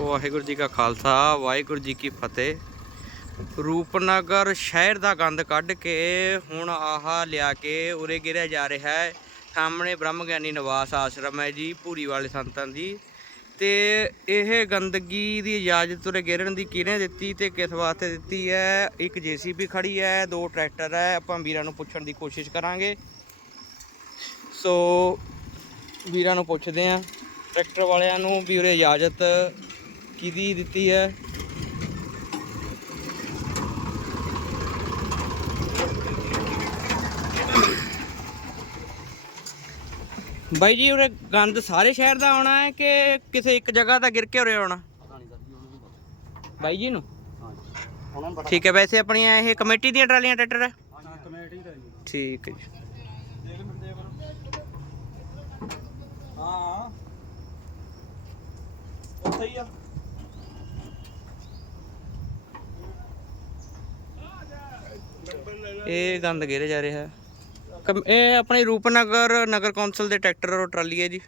ਵਾਹਿਗੁਰੂ ਜੀ ਕਾ ਖਾਲਸਾ, ਵਾਹਿਗੁਰੂ ਜੀ ਕੀ ਫਤਿਹ। ਰੂਪਨਗਰ ਸ਼ਹਿਰ ਦਾ ਗੰਦ ਕੱਢ ਕੇ ਹੁਣ ਆਹਾ ਲਿਆ ਕੇ ਉਰੇ ਗਿਰਿਆ ਜਾ ਰਿਹਾ ਹੈ। ਸਾਹਮਣੇ ਬ੍ਰਹਮ ਗਿਆਨੀ ਨਿਵਾਸ ਆਸ਼ਰਮ ਹੈ ਜੀ ਪੂਰੀ ਵਾਲੇ ਸੰਤਾਂ ਦੀ। ਤੇ ਇਹ ਗੰਦਗੀ ਦੀ ਇਜਾਜ਼ਤ ਉਰੇ ਗਿਰਨ ਦੀ ਕਿਹਨੇ ਦਿੱਤੀ ਤੇ ਕਿਸ ਵਾਸਤੇ ਦਿੱਤੀ ਹੈ? ਇੱਕ ਜੀਸੀਬੀ ਖੜੀ ਹੈ, ਦੋ ਟਰੈਕਟਰ ਹੈ, ਆਪਾਂ ਵੀਰਾਂ ਨੂੰ ਪੁੱਛਣ ਦੀ ਕੋਸ਼ਿਸ਼ ਕਰਾਂਗੇ। ਸੋ ਵੀਰਾਂ ਨੂੰ ਪੁੱਛਦੇ ਆਂ ਟਰੈਕਟਰ ਵਾਲਿਆਂ ਨੂੰ ਵੀ ਉਰੇ ਇਜਾਜ਼ਤ ਕਿਹਦੀ ਦਿੱਤੀ ਹੈ? ਬਾਈ ਜੀ ਉਰੇ ਗੰਦ ਸਾਰੇ ਸ਼ਹਿਰ ਦਾ ਆਉਣਾ ਹੈ ਕਿ ਕਿਸੇ ਇੱਕ ਜਗ੍ਹਾ ਦਾ ਗਿਰ ਕੇ ਉਰੇ ਆਉਣਾ? ਬਾਈ ਜੀ ਨੂੰ? ਠੀਕ ਹੈ ਵੈਸੇ ਆਪਣੀਆਂ ਇਹ ਕਮੇਟੀ ਦੀਆਂ ਟਰਾਲੀਆਂ ਟਰੈਕਟਰ ਹੈ? ਪਤਾ ਕਮੇਟੀ ਦਾ ਜੀ। ਠੀਕ ਹੈ ਜੀ। ਹਾਂ। ਉੱਥੇ ਹੀ ਆ। ਇਹ ਗੰਦ ਗਿਰੇ ਜਾ ਰਿਹਾ। ਹੈ ਇਹ ਆਪਣੀ ਰੂਪਨਗਰ ਨਗਰ ਕੌਂਸਲ ਦੇ ਟਰੈਕਟਰ ਔਰ ਟਰਾਲੀ ਹੈ ਜੀ।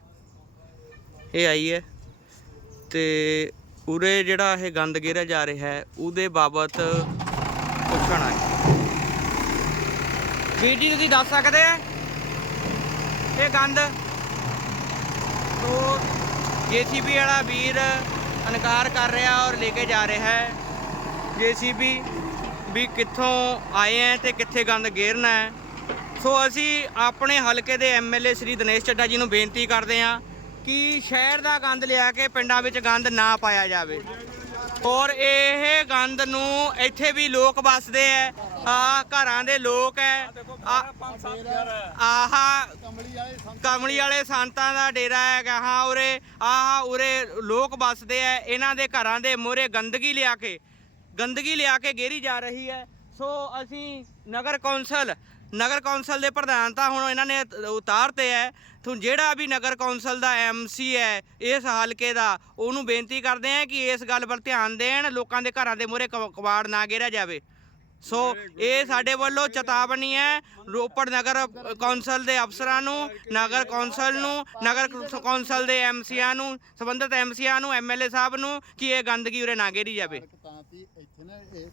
ਇਹ ਆਈ ਹੈ ਤੇ ਉਰੇ ਜਿਹੜਾ ਇਹ ਗੰਦ ਗਿਰਿਆ ਜਾ ਰਿਹਾ ਹੈ, ਉਹਦੇ ਬਾਬਤ ਪੁੱਛਣਾ ਹੈ। ਵੀਰ ਜੀ, ਤੁਸੀਂ ਦੱਸ ਸਕਦੇ ਆ ਇਹ ਗੰਦ? ਤੋਂ ਜੀਸੀਬੀ ਵਾਲਾ ਵੀਰ ਇਨਕਾਰ ਕਰ ਰਿਹਾ ਔਰ ਲੈ ਕੇ ਜਾ ਰਿਹਾ ਹੈ। ਜੀਸੀਬੀ ਵੀ ਕਿੱਥੋਂ ਆਏ ਹੈ ਤੇ ਕਿੱਥੇ ਗੰਦ ਗੇਰਨਾ ਹੈ। ਸੋ ਅਸੀਂ ਆਪਣੇ ਹਲਕੇ ਦੇ ਐਮਐਲਏ ਸ੍ਰੀ ਦਿਨੇਸ਼ ਚੱਡਾ ਜੀ ਨੂੰ ਬੇਨਤੀ ਕਰਦੇ ਹਾਂ ਕਿ ਸ਼ਹਿਰ ਦਾ ਗੰਦ ਲਿਆ ਕੇ ਪਿੰਡਾਂ ਵਿੱਚ ਗੰਦ ਨਾ ਪਾਇਆ ਜਾਵੇ। ਔਰ ਇਹ ਗੰਦ ਨੂੰ ਇੱਥੇ ਵੀ ਲੋਕ ਵੱਸਦੇ ਐ, ਆ ਘਰਾਂ ਦੇ ਲੋਕ ਐ, ਆ- ਆਹ ਕਮਲੀ ਵਾਲੇ ਸੰਤਾਂ ਦਾ ਡੇਰਾ ਹੈਗਾ ਹਾਂ ਉਰੇ, ਆਹ ਉਰੇ ਲੋਕ ਵੱਸਦੇ ਐ, ਇਹਨਾਂ ਦੇ ਘਰਾਂ ਦੇ ਮੂਹਰੇ ਗੰਦਗੀ ਲਿਆ ਕੇ ਗੰਦਗੀ ਲਿਆ ਕੇ ਗੇਰੀ ਜਾ ਰਹੀ ਹੈ। ਸੋ ਅਸੀਂ ਨਗਰ ਕੌਂਸਲ ਨਗਰ ਕੌਂਸਲ ਦੇ ਪ੍ਰਧਾਨ ਤਾਂ ਹੁਣ ਇਹਨਾਂ ਨੇ ਉਤਾਰਤੇ ਹੈ। ਤੂੰ ਜਿਹੜਾ ਵੀ ਨਗਰ ਕੌਂਸਲ ਦਾ ਐਮਸੀ ਹੈ, ਇਸ ਹਲਕੇ ਦਾ, ਉਹਨੂੰ ਬੇਨਤੀ ਕਰਦੇ ਆ ਕਿ ਇਸ ਗੱਲ ਪਰ ਧਿਆਨ ਦੇਣ, ਲੋਕਾਂ ਦੇ ਘਰਾਂ ਦੇ ਮੂਹਰੇ ਕਬ- ਕਬਾੜ ਨਾ ਗੇਰਿਆ ਜਾਵੇ। ਸੋ ਇਹ ਸਾਡੇ ਵੱਲੋਂ ਚੇਤਾਵਨੀ ਹੈ। ਰੋਪੜ ਨਗਰ ਕੌਂਸਲ ਦੇ ਅਫਸਰਾਂ ਨੂੰ, ਨਗਰ ਕੌਂਸਲ ਨੂੰ, ਨਗਰ ਕੌਂਸਲ ਦੇ ਐਮਸੀਆਂ ਨੂੰ, ਸੰਬੰਧਿਤ ਐਮਸੀਆਂ ਨੂੰ, ਐਮਐਲਏ ਸਾਹਿਬ ਨੂੰ ਕਿ ਇਹ ਗੰਦਗੀ ਉਰੇ ਨਾ ਗੇਰੀ ਜਾਵੇ। ਤਾਂ ਕਿ ਇੱਥੇ ਨਾ ਇਹ